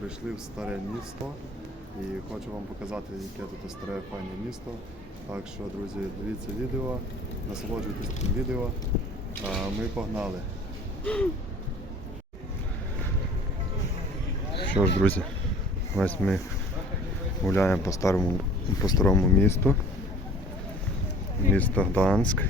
прийшли в старе місто і хочу вам показати, яке тут старе файне місто. Так що, друзі, дивіться відео, насолоджуйтесь цим відео. А ми погнали. Що ж, друзі, ось ми гуляємо по старому по старому місту. Місто Гданськ.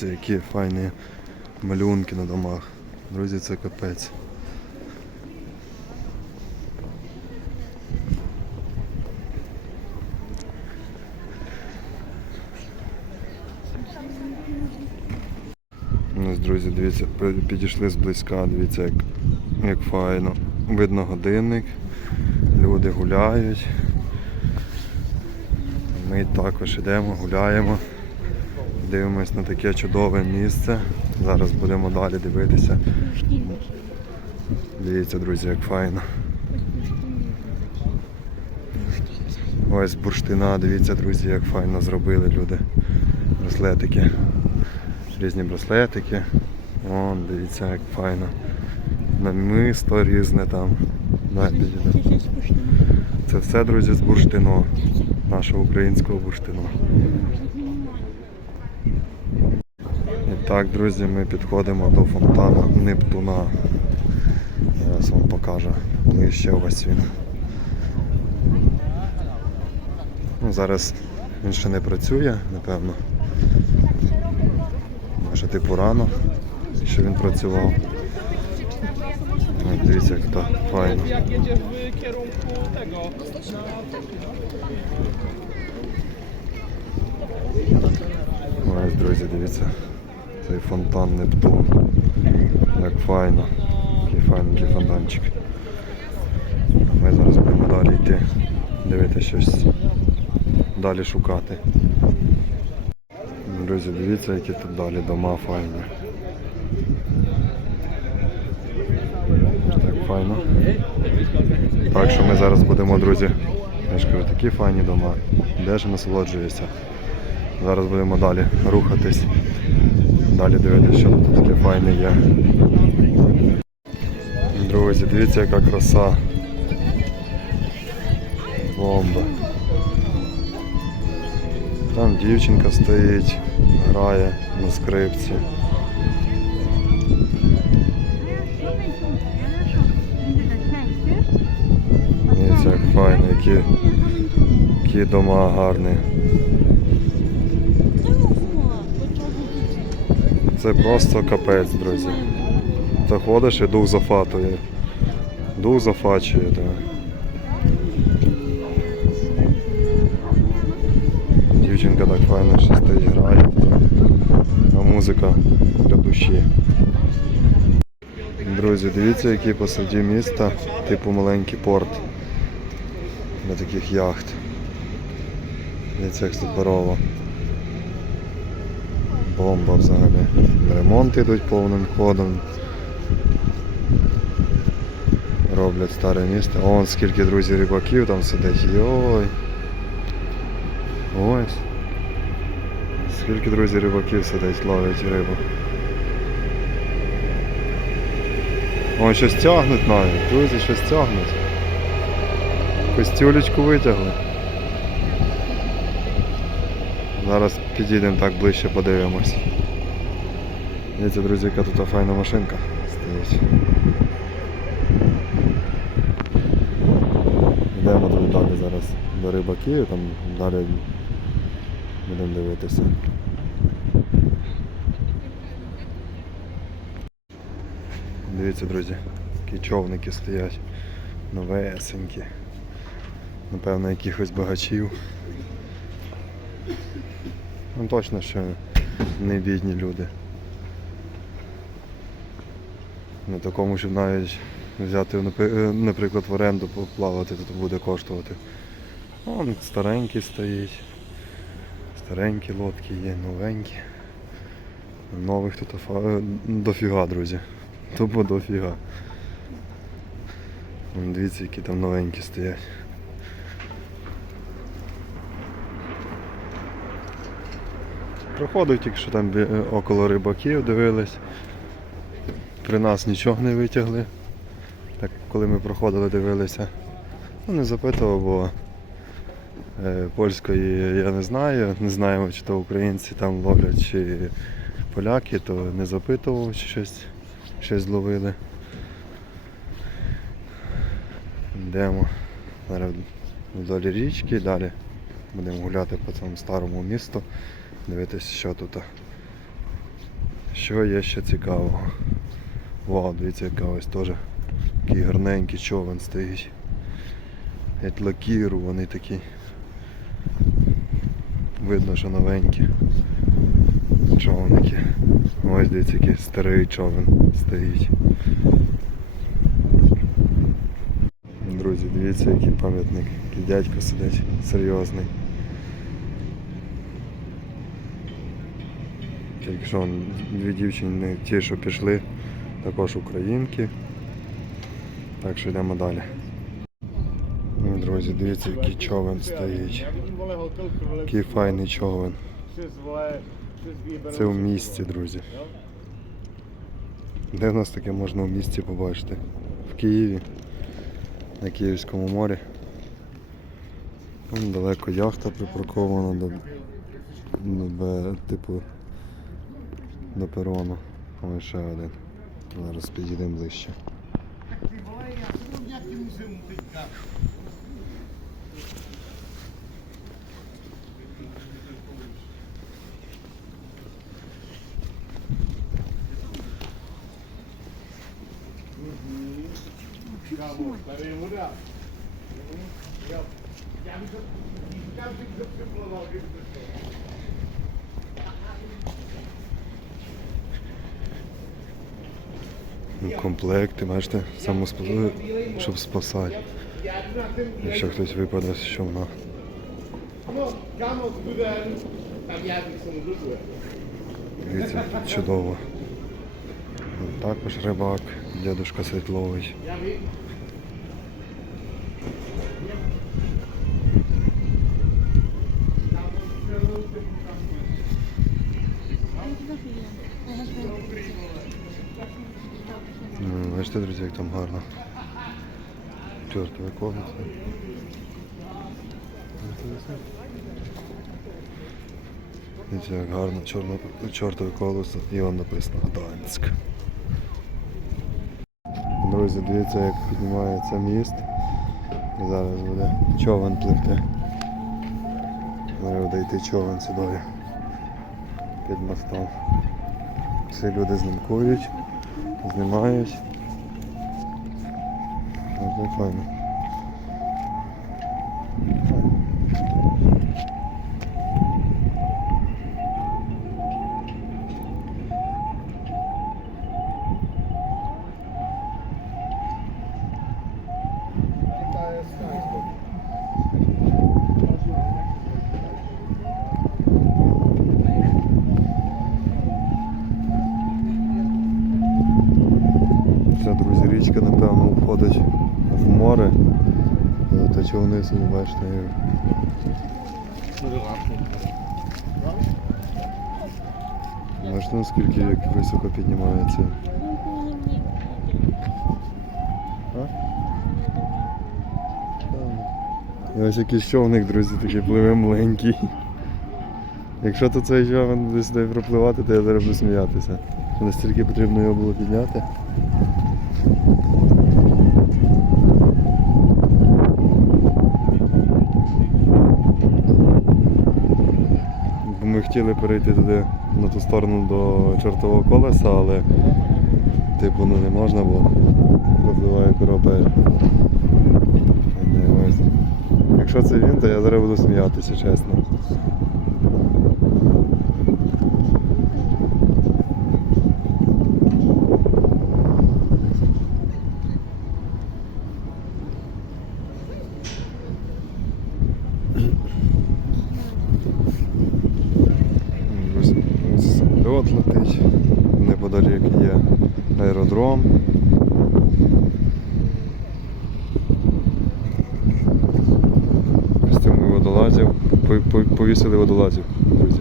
Дивіться, які файні малюнки на домах. Друзі, це капець. Друзі, дивіться, підійшли зблизька, дивіться, як, як файно. Видно годинник, люди гуляють. Ми також йдемо, гуляємо. Дивимось на таке чудове місце. Зараз будемо далі дивитися. Дивіться, друзі, як файно. Ось бурштина, дивіться, друзі, як файно зробили люди. Браслетики. Різні браслетики. Вон, дивіться, як файно. Намисто різне там. Це все, друзі, з бурштину. Нашого українського бурштину. І так, друзі, ми підходимо до фонтану Нептуна. Зараз вам покажу ближче ось він. Ну, зараз він ще не працює, напевно. Може типу рано, що він працював. Дивіться, як так файно. Ось, друзі, дивіться. Цей фонтан Нептун. Як файно. Який файненький фонтанчик. Ми зараз будемо далі йти. Дивитися щось. Далі шукати. Друзі, дивіться, які тут далі дома файні. Так файно. Так що ми зараз будемо, друзі. Я ж кажу, такі файні дома. Де ж насолоджуєшся. Зараз будемо далі рухатись. Далі дивитися, що тут таке файне є. Друзі, дивіться, яка краса. Бомба. Там дівчинка стоїть, грає на скрипці. Дивіться, як файно, які, які дома гарні. Це просто капець, друзі. Ти ходиш і дух зафатує. Дух зафачує, так. Дівчинка так файно ще стоїть, грає. А музика для душі. Друзі, дивіться, який посаді міста, типу маленький порт для таких яхт. Дивіться, як суперово. Бомба взагалі. Ремонти йдуть повним ходом. Роблять старе місто. Вон скільки друзі рибаків там сидить. Йой. Ось. Скільки друзі рибаків сидить, ловлять рибу. Ой, щось тягнуть навіть, друзі, щось тягнуть. Костюлечку витягли. Зараз підійдемо так ближче, подивимось. Дивіться, друзі, яка тут файна машинка стоїть. Йдемо туди далі зараз до рибаків, там далі будемо дивитися. Дивіться, друзі, які човники стоять. Новесенькі. Напевно, якихось багачів. Ну точно, що не бідні люди. На такому, щоб навіть взяти, е, наприклад, в оренду поплавати, то буде коштувати. Вон старенький стоїть. Старенькі лодки є, новенькі. Нових тут е, дофіга, друзі. Тупо дофіга. Дивіться, які там новенькі стоять. Проходив тільки що там е, около рибаків дивились. При нас нічого не витягли. Так, коли ми проходили, дивилися. Ну, не запитував, бо е, польської я не знаю. Не знаємо, чи то українці там ловлять, чи поляки, то не запитував, чи щось, щось зловили. Йдемо вдолі річки, далі будемо гуляти по цьому старому місту, дивитися, що тут. Що є ще цікавого. Вау, дивіться, яка ось теж такий гарненький човен стоїть. Геть лакірований такий. Видно, що новенькі човники. Ось дивіться, який старий човен стоїть. Друзі, дивіться, який пам'ятник, який дядько сидить, серйозний. Тільки що дві дівчини, ті, що пішли, також українки. Так що йдемо далі. Ну, друзі, дивіться, який човен стоїть. Який файний човен. Це в місті, друзі. Де в нас таке можна в місті побачити? В Києві, на Київському морі. Вон далеко яхта припаркована типу до перону. Ось ще один. Зараз підійдемо ближче. Ну, Комплекти, бачите, самоспо- щоб спасати. Якщо хтось випаде з човна. Дивіться, чудово. Також рибак, дядушка Світлович. Бачите, друзі, як там гарно. Чортове колесо. Дивіться, як гарно чортове колесо і он написано Гданськ. Друзі, дивіться, як піднімається міст. Зараз буде човен пливти. Зараз буде йти човен сюди під мостом. Всі люди знімкують, знімають. Дуже файно. Ця, друзі, річка, напевно, входить в море. Е, човни собі бачите. Бачите, наскільки як високо піднімається. І ось якийсь човник, друзі, такий пливе маленький. Якщо то цей човен буде сюди пропливати, то я зараз буду сміятися. Настільки потрібно його було підняти. Бо Ми хотіли перейти туди на ту сторону до чортового колеса, але типу ну не можна, бо пропливає корабель. Якщо це він, то я зараз буду сміятися, чесно. Ось ось самоліт летить, неподалік є аеродром. водолазів, по- по- повісили водолазів, друзі.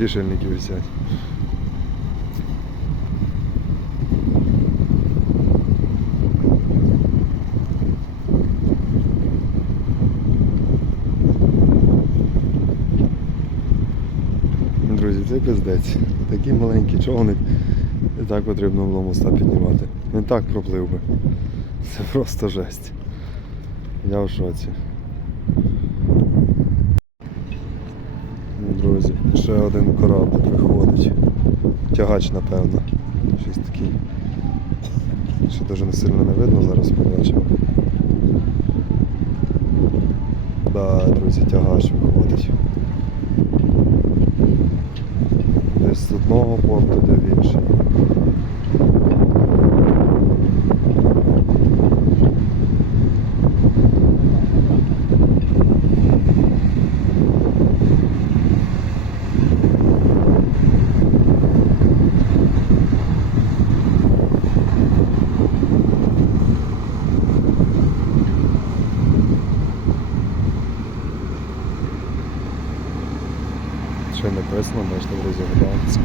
Вішальники висять. Друзі, це пиздець. Такий маленький човник. І так потрібно було моста піднімати. Він так проплив би. Це просто жесть. Я в шоці. Друзі, ще один корабль виходить. Тягач, напевно. Щось такий. Ще дуже не сильно не видно, зараз побачимо. Да, друзі, тягач виходить. Десь з одного порту, де в інший. Що написано, можна розглянутися.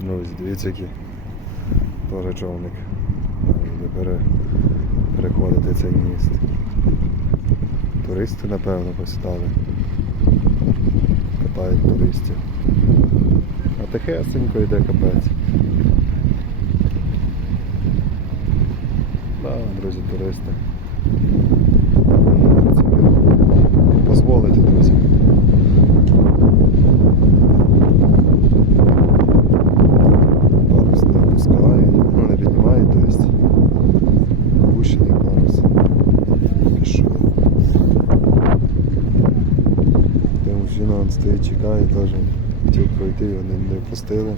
Друзі, дивіться який теж човник. Буде переходити цей міст. Туристи, напевно, посідали катають туристів. А тихесенько йде капець. Да, друзі, туристи. Позволите, друзі. Стоїть, чекає, теж хотів пройти, не, не пустили.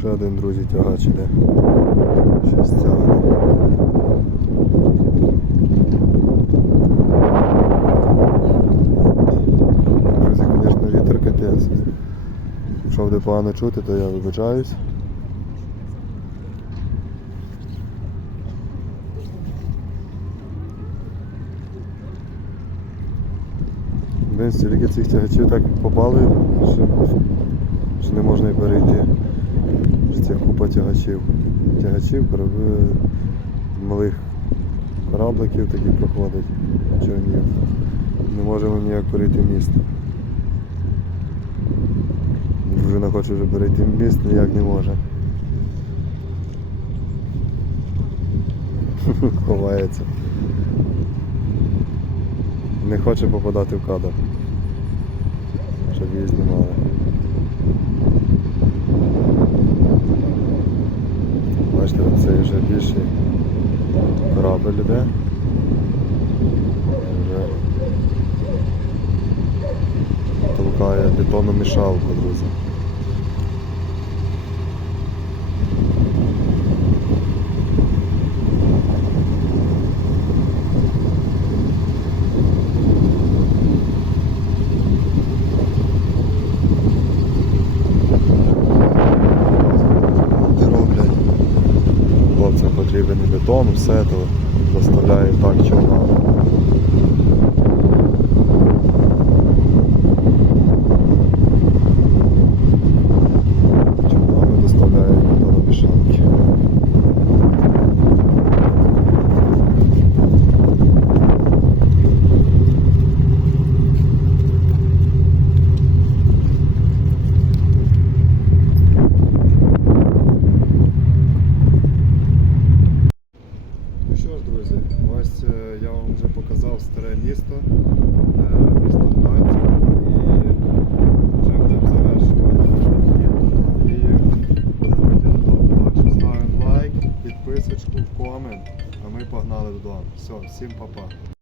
Ще один друзі тягач іде. Щось тягне. Друзі, звісно, вітер капець. Якщо буде погано чути, то я вибачаюсь. Стільки цих тягачів так попали, що, що не можна і перейти. Це купа тягачів. Тягачів, малих корабликів такі проходить, човнів. Не можемо ніяк перейти міст. Дружина хоче вже перейти міст, ніяк не може. Ховається. Не хоче попадати в кадр. Щоб її знімали. Бачите, це вже більший корабель іде. Толкає бетонну мішалку, друзі. Вони роблять. Хлопцям потрібен і бетон, все то